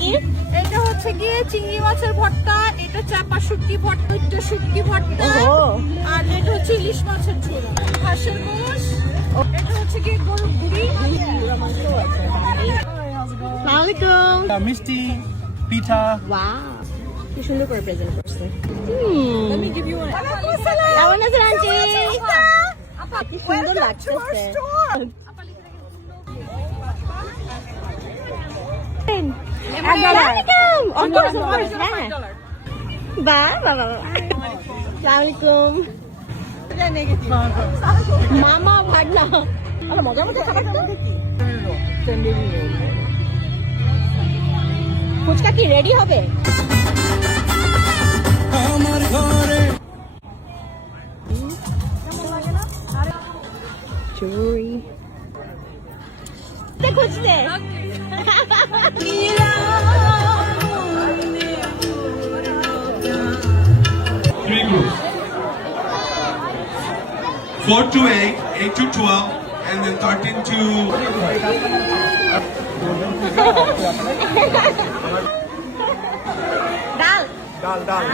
কি এটা হচ্ছে গিয়ে চিংড়ি মাছের ভর্তা, এটা চাপা শুটকি ভর্তা, এটা শুটকি ভর্তা, আর এটা হচ্ছে ইলিশ মাছের ঝোল, হাঁসের গোশ, এটা হচ্ছে গিয়ে গরুর গুড়ি। আলাইকুম। মিষ্টি পিঠা ওয়াও, কি সুন্দর করে প্রেজেন্ট করছে। Let me give you one. কেমন আছেন আন্টি? কি সুন্দর লাগতেছে। আসসালামাইকুম। অন করো, হ্যাঁ। বাহ বাহ বাহ। আসসালামাইকুম। মামা ভাগনা। আরে মজা মজা খাবার তো। ফুচকা কি রেডি হবে? আমার ঘরে চুরি খুঁজতে Three groups. 4 to 8, 8 to 12, and then 13 to... ডাল ডাল ডাল